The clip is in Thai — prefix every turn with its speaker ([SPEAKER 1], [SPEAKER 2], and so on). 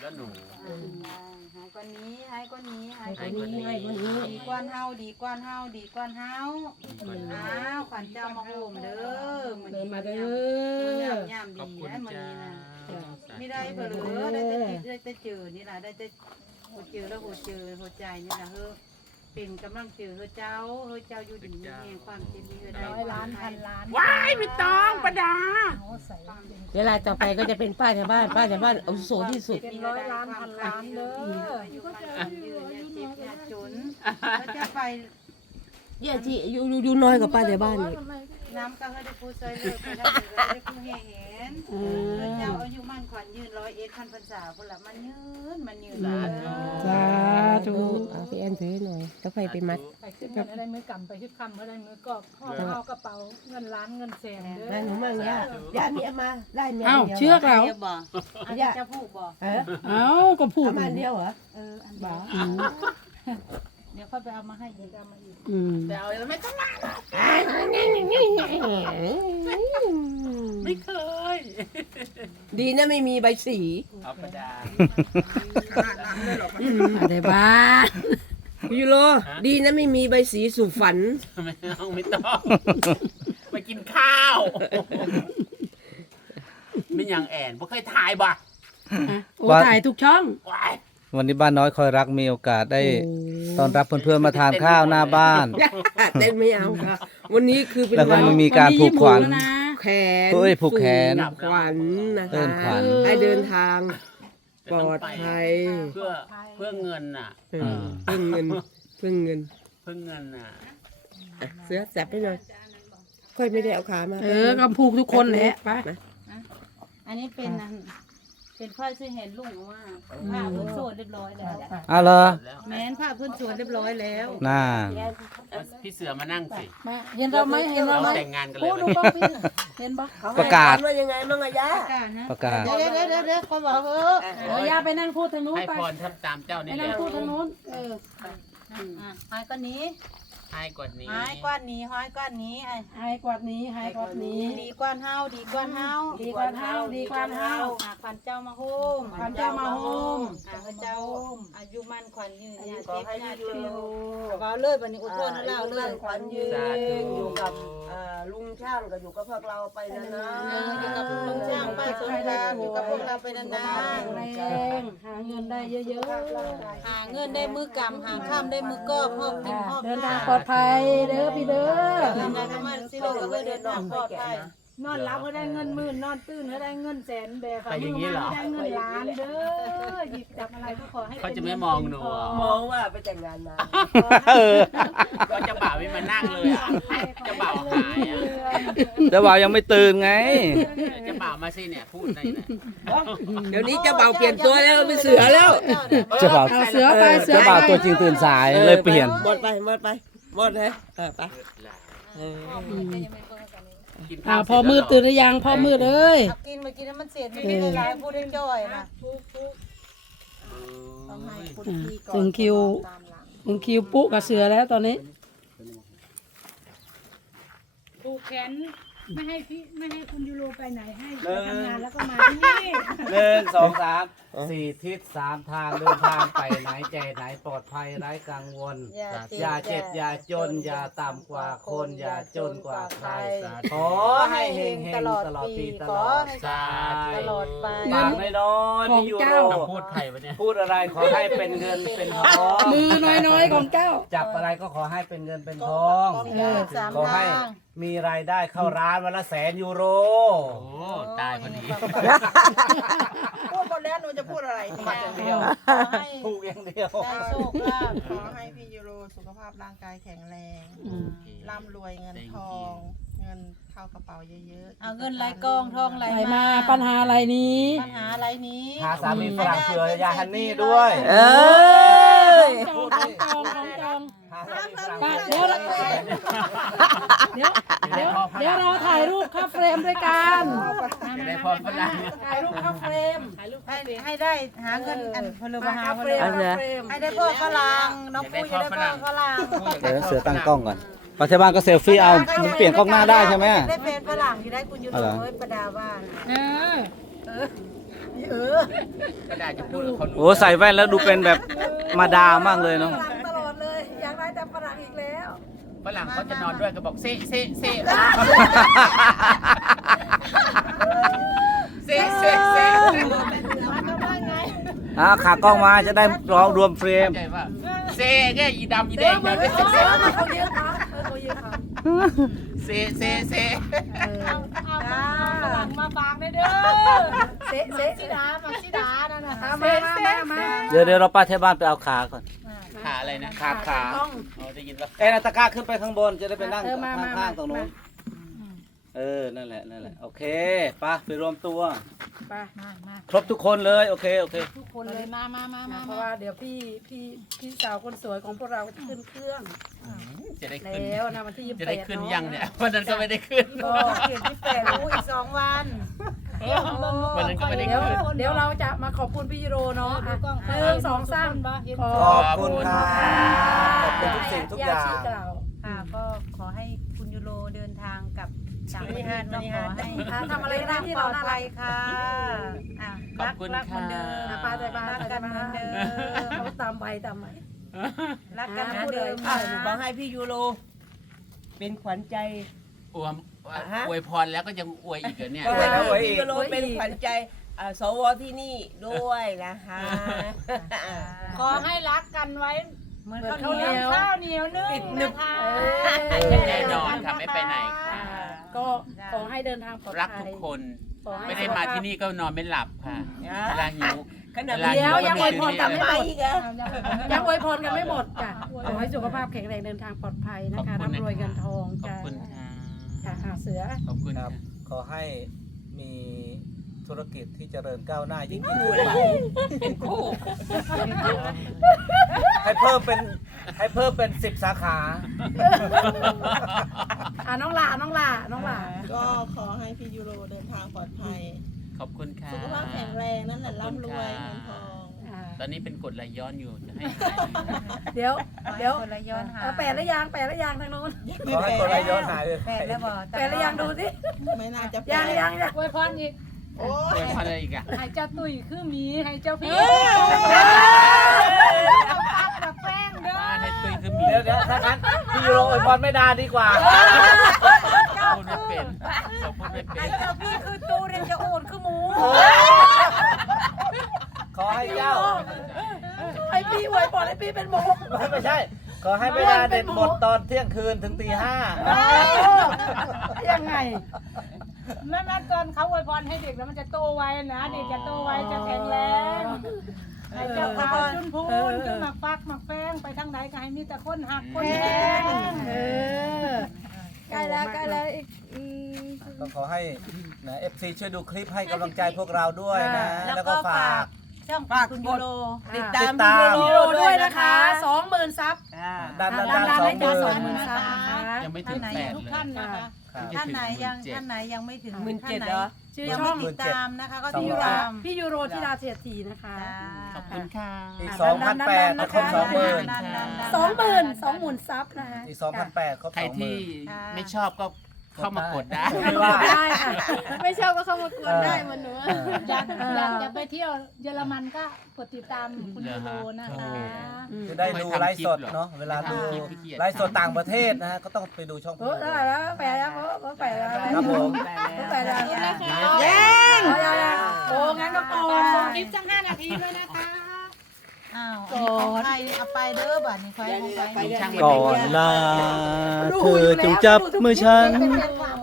[SPEAKER 1] แล้วหนู
[SPEAKER 2] หายกว่านี้หายกว่านี้หายกว่านี้ดีกว่าเฮาดีกว่าเฮาดีกว่าเฮาอ้าวขวัญเจ้ามาโฮมเด้อมื้อนี้มาเด้อยามดีนะมื้อนี้นะไม่ได้เผลอได้แต่เจอนี่ล่ะได้แต่หัวเจอแล้วหัวเจอหัวใจนี่ล่ะเฮ้อเป็นกำลังเจอเฮ้อเจ้าอยู่ดีมีแห่งความเจริญเฮ้อได้100 ล้านพันล้าน
[SPEAKER 1] ว้ายไม่ต้องประดา
[SPEAKER 3] เวลาต่อไปก็จะเป็นป้าชาวบ้านอาวุโสที่สุด
[SPEAKER 2] เป็น100 ล้านพันล้านเด้ออยู่ก็จะอยู่เจ็บยาจนก็จะไป
[SPEAKER 3] เยี่ยที่อยู่น้อยกว่าป้าชาวบ้านอีก
[SPEAKER 2] น้ำก็ให้ได้ผู้ช่วยเหลือไปได้ได้ผู้เห็นเจ้าอายุมั่นขวัญยืน101 พันพรรษาพุ่นละมันยืน
[SPEAKER 3] สาธุเอาพี่แอนถือหน่อยแล้วใครไปมัด
[SPEAKER 4] ไปขึ้นเงินอะไรมือกำไปขึ้นคำอะไรมือกอบห่อากระเป๋าเงินล้านเงินแสนเด้อ
[SPEAKER 3] ได้หนูมั่งย่ามีเอามาได้เมีย
[SPEAKER 4] อ้าวเชือกเรา
[SPEAKER 2] ย่าจะพูดบ่
[SPEAKER 4] เอ้าก็พูด
[SPEAKER 3] มาเดียวเหรอ
[SPEAKER 2] อันเดียวเดี๋ยวค่อยไปเอามาให้เดี๋ยวเอามาอีก
[SPEAKER 1] แต่เอาแล้วไม่ต้องมาไม่เคย
[SPEAKER 3] ดีนะไม่มีใบสี
[SPEAKER 1] เอาประดา
[SPEAKER 3] อะไรบ้ายูโรดีนะไม่มีใบสีสู่ฝัน
[SPEAKER 1] ไม่ต้องไปกินข้าวไม่ยังแอนบ่เคยถ่ายบ่
[SPEAKER 4] โอ้ถ่ายทุกช่อง
[SPEAKER 5] วันนี้บ้านน้อยคอยรักมีโอกาสได้ตอนรับเพื่อนๆมาทานข้าวหน้าบ้าน
[SPEAKER 3] เต้นไม่เอาค่ะวันนี้คือเป็น
[SPEAKER 5] แล้วก็มีการผูกขวัญ
[SPEAKER 3] แขน
[SPEAKER 5] ผูกแขน
[SPEAKER 3] ขวัญนะคะให้เดินทางปลอดภัย
[SPEAKER 1] เพื่อเงินน่ะ
[SPEAKER 3] เพื่อเงิน
[SPEAKER 1] น่ะ
[SPEAKER 3] เสือแสบไปหน่อยค่อยไม่ได้เอาขามา
[SPEAKER 4] กำพูกทุกคนแหละไป
[SPEAKER 2] อันนี้เป็นผ้าซื้อเห็นลุงว่าผ้าพื้นโซนเรียบร้อยแล้ว
[SPEAKER 5] เหรอ
[SPEAKER 2] แม้นผ้าพื้นโซนเรียบร้อยแล้ว
[SPEAKER 5] น่า
[SPEAKER 1] พี่เสือมานั่งสิ
[SPEAKER 4] เห็นเราไหม
[SPEAKER 1] แต่งงานกันเลย
[SPEAKER 4] เห็นปะ
[SPEAKER 5] ประกาศ
[SPEAKER 3] ว่ายังไงมั่งอะยะ
[SPEAKER 5] ประกาศ
[SPEAKER 2] เดี๋ยวคนบอก
[SPEAKER 4] ยาไปนั่งพูดทางนู้น
[SPEAKER 1] ให้พรทำตามเจ้านี่
[SPEAKER 4] ไปนั่งพูดทางนู้น
[SPEAKER 2] หายก้อนนี้
[SPEAKER 1] หายกว่านี้
[SPEAKER 2] หายก้อนนี้หายก้อนนี้
[SPEAKER 4] หายกว่านี้
[SPEAKER 2] ดีกว่าเฮาดีกว่าเฮาขวัญเจ้ามาโฮมขวัญเจ้าอายุมั่นขวัญยืนเนี่ยเจ็บเนี่ยจนว่าเลยวันนี้อุทธรณ์แล้วเลย
[SPEAKER 3] ขวัญยืนอยู่กับลุงช่างก็อยู่กับพวกเราไปนานๆ
[SPEAKER 2] อยู่กับลุงช่างไปสงกรานต์อยู่กับพวกเราไปนาน
[SPEAKER 4] ๆหาเงินได้เยอะ
[SPEAKER 2] ๆหาเงินได้มือกำหาข้ามได้มือกอบหอบกินหอบ
[SPEAKER 4] เดินทางปลอดภัยเด้อพี่เด้อ
[SPEAKER 2] เดินทางมาสิโลก็เดินทางปลอดภัย
[SPEAKER 4] นอนหลับก็ได้เงินหมื่นนอนตื่นก็ได้เงินแสนแบบนี้เหรอได้เงินล้านเด้อหยิบจับอะไรก็ขอให้
[SPEAKER 1] เขาจะไม่มองหนู
[SPEAKER 3] มองว่าไปแต่งงานมา
[SPEAKER 1] ก็จะบ่าวไม่มานั่งเลยจะบ่าวหาย
[SPEAKER 5] จะบ่าวยังไม่ตื่นไง
[SPEAKER 1] จะบ่าวมาสิเนี่ยพูดได้นะ
[SPEAKER 3] เดี๋ยวนี้จะบ่าวเปลี่ยนตัวแล้วเป็นเสือแล้ว
[SPEAKER 5] จะบ่าว
[SPEAKER 4] เสือไปเสือ
[SPEAKER 5] จะบ่าวตัวจริงตื่นสายเลยเปลี่ยน
[SPEAKER 3] หมดเลยไปไป
[SPEAKER 4] พอมืดตื่นหรือยังพอมืดเอ้ย
[SPEAKER 2] กินเมื่อกี้นั้นมันเสียดไม่ได้หลายพูดได้จ่อยนะ
[SPEAKER 4] ถึงคิวปุ๊กับเสือแล้วตอนนี้ผูกแขนไม่ให้คุณยูโรไปไหนให้ทำงานแล้วก็มาที่นี่
[SPEAKER 5] 1 2 3 4 ทิศ3 ทางเดินทางไปไหนใจไหนปลอดภัยไร้กังวลอย่าเจ็บอย่าจนอย่าต่ำกว่าคนอย่าจนกว่าใครขอให้เฮงตลอดปีตลอดชาติ
[SPEAKER 2] ตลอดไป
[SPEAKER 5] ปากน้อยๆมียูโร
[SPEAKER 1] พูดไทยวะเนี่ย
[SPEAKER 5] พูดอะไรขอให้เป็นเงินเป็นทอง
[SPEAKER 4] มือน้อยๆของเจ้า
[SPEAKER 5] จับอะไรก็ขอให้เป็นเงินเป็นทองขอให้มีรายได้เข้าร้านวันละ100,000 ยูโร
[SPEAKER 1] โอ้ตายพอดี
[SPEAKER 2] พูดหมดแล้วหนูจะพูดอะไร
[SPEAKER 5] อย่างเดียวพูดอย่างเดียว
[SPEAKER 2] ได้โชคลาภขอให้พี่ยูโรสุขภาพร่างกายแข็งแรงร่ำรวยเงินทองเงินเข้ากระเป๋าเยอะๆเอาเงินไหลกองทองไหล
[SPEAKER 4] มาปัญหาอะไรนี้
[SPEAKER 5] หาสามีฝรั่งเผื่อยาฮันนี่ด้วย
[SPEAKER 4] จองเดี๋ยวเราถ่ายรูปเข้าเฟรมด้วยกัน
[SPEAKER 1] ได้พอฝรั่ง
[SPEAKER 4] ถ่ายรูปเข้าเฟรม
[SPEAKER 2] ให้ได้หาเงินพลเมืองให้ได้พ่อฝรั่งน้องปุ้ยจะได้พ่อฝรั่ง
[SPEAKER 5] เดี๋ยวเสือตั้งกล้องก่อนปัจจุบันก็เซลฟี่เอาเปลี่ยนกล้องหน้าได้ใช่ไหม
[SPEAKER 2] ได้เป็นฝรั่งที่ได้คุณยูโรประดาว่า
[SPEAKER 1] ก็ได้จะพูดกับเขารู้
[SPEAKER 5] โอ้ใส่แว่นแล้วดูเป็นแบบมาดามากเลยเนาะ
[SPEAKER 4] ฝรั่งตลอดเลยอยากได้แต่ฝรั่งอีกแล้ว
[SPEAKER 1] ฝรั่งเขาจะนอนด้วยก็บอกเซ่เซ่เซ่เซ่เซ่เซ่
[SPEAKER 5] ขากล้องมาจะได้ร้องรวมเฟรม
[SPEAKER 1] ใจว่าเซ่แค่อีดำอีแดงเดินไปเซ่
[SPEAKER 4] เขาเยอะครับเขาเยอะครับ
[SPEAKER 1] เซ่เซ่เซ่
[SPEAKER 4] เอาฝรั่งมาฝากได้เด้อเซเซชิดามาชิดานั่นนะมา
[SPEAKER 5] เดี๋ยวเราป้าที่บ้านไปเอาขาก่อน
[SPEAKER 1] ขาอะไรนะ
[SPEAKER 5] ขาขา
[SPEAKER 1] อ๋อได้ยินว่า
[SPEAKER 5] นาตะกร้าขึ้นไปข้างบนจะได้ไปนั่งข้างๆตรงนู้นนั่นแหละโอเคป้าไปรวมตัว
[SPEAKER 4] ไปมา
[SPEAKER 5] ครบทุกคนเลยโอเค
[SPEAKER 4] ทุกคนเลยมาเพราะว่าเดี๋ยวพี่สาวคนสวยของพวกเราขึ้นเครื่อง
[SPEAKER 1] จะได้ขึ้น
[SPEAKER 4] แล้วนะวันที่
[SPEAKER 1] จะได้ขึ้นยังเนี่ยวันนั้นก็ไม่ได้ขึ้น
[SPEAKER 2] ก็เขียนที่8รู้อีก2 วัน
[SPEAKER 1] วันนั้นก็ไม่ได้
[SPEAKER 4] เดี๋ยว
[SPEAKER 1] ขึ้น
[SPEAKER 4] เดี๋ยวเราจะมาขอบคุณพี่ยูโรเนาะ1 2 3
[SPEAKER 5] ขอบคุณค่ะขอบคุณทุกสิ่งทุกอย่าง
[SPEAKER 2] ค่ะก็ขอให้คุณยูโรเดินทางกับต่างประเทศก็ขอให้
[SPEAKER 4] ทำอะไรได้ที่
[SPEAKER 2] ปล
[SPEAKER 4] เรา
[SPEAKER 2] อด
[SPEAKER 4] น่า
[SPEAKER 2] ภั
[SPEAKER 4] รั
[SPEAKER 2] ย
[SPEAKER 4] ก
[SPEAKER 2] ค่ะรักเหมือนเดิม
[SPEAKER 4] ป้าใจบ้าน
[SPEAKER 2] รักกันเหมือนเดิม
[SPEAKER 4] เขาตามไป
[SPEAKER 2] รักกันเหมือนเดิม
[SPEAKER 3] บอกให้พี่ยูโรเป็นขวัญใจ
[SPEAKER 1] อวยพรแล้วก็ยังอวยอีกเหรอเนี่ย
[SPEAKER 3] ก็ให้พี่ยูโรเป็นขวัญใจสวที่นี่ด้วยนะคะ
[SPEAKER 4] ขอให้รักกันไว้
[SPEAKER 2] เหมือน
[SPEAKER 4] ข้า
[SPEAKER 2] ข้าว ว
[SPEAKER 4] เห
[SPEAKER 2] เห
[SPEAKER 4] นี
[SPEAKER 2] นี
[SPEAKER 4] ย
[SPEAKER 2] ยว ว
[SPEAKER 4] ข้าวเหนียวนึ่งนะคะ
[SPEAKER 1] แน่นอนค่ะไม่ไปไหนค่ะ
[SPEAKER 4] ก็ขอให้เดินทางปลอดภัย
[SPEAKER 1] รักทุกคน ไม่ได้มาที่นี่ก็นอนไม่หลับค่ะเวลาหิว
[SPEAKER 3] ขนาด
[SPEAKER 4] เดี๋ยวยังอวยพรกันไม่หมด
[SPEAKER 3] อีกเหรอ
[SPEAKER 4] ยังอวยพรกันไม่หมดจ้ะขอให้สุขภาพแข็งแรงเดินทางปลอดภัยนะคะร่ำรวยเงินทอง
[SPEAKER 1] ขอบ
[SPEAKER 4] จ้ะ
[SPEAKER 1] คุณค่ะ
[SPEAKER 4] ค่ะเสือ
[SPEAKER 1] ขอบคุณ
[SPEAKER 5] ครั
[SPEAKER 1] ค่ะ
[SPEAKER 5] บขอให้มีธุรกิจที่เจริญก้าวหน้ายิ่ง
[SPEAKER 1] เป็นคู่
[SPEAKER 5] ให้เพิ่มเป็น10 สาขา
[SPEAKER 4] น้องหล่า
[SPEAKER 6] ก็ขอให้พี่ยูโรเดินทางปลอดภัย
[SPEAKER 1] ขอบคุณค่ะ
[SPEAKER 6] สุขภาพแข็งแรงนั่นแหละร่ำรวยเงินทอง
[SPEAKER 1] ตอนนี้เป็นกฎไหลย้อนอยู่จะให้
[SPEAKER 4] เดี๋ยว
[SPEAKER 2] คนละย้อนหา
[SPEAKER 4] แปดแล้วยางทางนู้น
[SPEAKER 5] ขอให้คนไรย้อนหายไป
[SPEAKER 2] 8แล้วบอก
[SPEAKER 4] แปดแล้วยางดูสิ
[SPEAKER 6] ไม่น่าจะ
[SPEAKER 4] ยัง
[SPEAKER 7] อวยพรอีก
[SPEAKER 6] โอ้
[SPEAKER 1] อวยพรอะไรอีกอ่ะ
[SPEAKER 7] ให้เจ้าตุ้ยคือหมีให้เจ้าพี่กับแป้งเด้อ
[SPEAKER 1] บ้านให้ตุ้ยคือหมี
[SPEAKER 5] เดี๋ยวถ้างั้นพี่ยูโรอวยพรไม่ได้ดีกว่า
[SPEAKER 1] พูดไม่เป็นเราพูดไม่เป็น
[SPEAKER 2] เจ้าพี่คือตูเรียนจะโอนคือหมู
[SPEAKER 5] ขอให้เจ้า
[SPEAKER 4] ให้พี่อวยพรให้พี่เป็นหมู
[SPEAKER 5] ไม่ใช่ ขอให้ไม่ได้เด็ดหมดตอนเที่ยงคืนถึงตี
[SPEAKER 4] ยังไง
[SPEAKER 7] แม่ตอนเขาอวยพรให้เด็กแล้วมันจะโตไวนะเด็กจะโตไวจะแข็งแรงให้เจ้าขาวจุนพูนขึ้นมาฟักมาแป้งไปทางไหนก็ให้มีแต่คนหักคนแพง
[SPEAKER 4] ใกล้แล้วอีก
[SPEAKER 5] 5ก็ขอให้นะ FC ช่วยดูคลิปให้กำลังใจพวกเราด้วยนะ แล้วก็ฝาก
[SPEAKER 2] ช่องคุณยูโร
[SPEAKER 3] ติดตาม
[SPEAKER 4] พี่ยูโรด้วยนะคะ 20,000 ซับ
[SPEAKER 5] ดัน
[SPEAKER 4] ดันให้เจอ
[SPEAKER 5] 20,000
[SPEAKER 4] 20,000 ซับนะคะ
[SPEAKER 1] ยังไม่ถึง
[SPEAKER 7] ทุกท่านนะคะ
[SPEAKER 2] ท่านไหนยังไม่ถึง
[SPEAKER 3] 17,000เหรอ
[SPEAKER 4] ชื่อ
[SPEAKER 2] ยัง
[SPEAKER 4] ช่
[SPEAKER 2] ไม่
[SPEAKER 4] อง
[SPEAKER 2] ติดตามนะคะก็
[SPEAKER 5] พี่
[SPEAKER 2] ติด
[SPEAKER 5] ยูโร
[SPEAKER 2] ตาม
[SPEAKER 4] พี่ยูโรธิดาเสียทีนะคะ
[SPEAKER 1] ขอบคุณค่ะ
[SPEAKER 5] อีก 2,800จะครบ
[SPEAKER 4] 20,000 ซับนะคะ
[SPEAKER 5] อีก 2,800ครบ
[SPEAKER 1] ใครที่
[SPEAKER 5] 20,000
[SPEAKER 1] ไม่ชอบก็เข้ามากดได้
[SPEAKER 5] ไม่ว่า
[SPEAKER 4] ได้ค่ะ
[SPEAKER 7] ไม่ชอบก็เข้ามากวนได้มันหนูอยากจะไปเที่ยวเยอรมันก็กดติดตามคุณยูโรนะคะ
[SPEAKER 5] จะได้ดูไลฟ์สดเนาะเวลาดูไลฟ์สดต่างประเทศนะฮะก็ต้องไปดูช่อง
[SPEAKER 4] โอ้ได้แล้วแปลแล้วแปลแล้ว
[SPEAKER 5] ครับผม
[SPEAKER 4] แปลแล้ว
[SPEAKER 2] เย้
[SPEAKER 4] โอ้งั้นก็ก่อน
[SPEAKER 7] คลิปสัก5 นาทีด้วยนะคะ
[SPEAKER 2] อ้าวของใครเอาไปเด้อบัดนี้ใครของใคร
[SPEAKER 1] ช่าง
[SPEAKER 5] ก่อนลาเธอจงจับมือฉัน
[SPEAKER 4] เป็น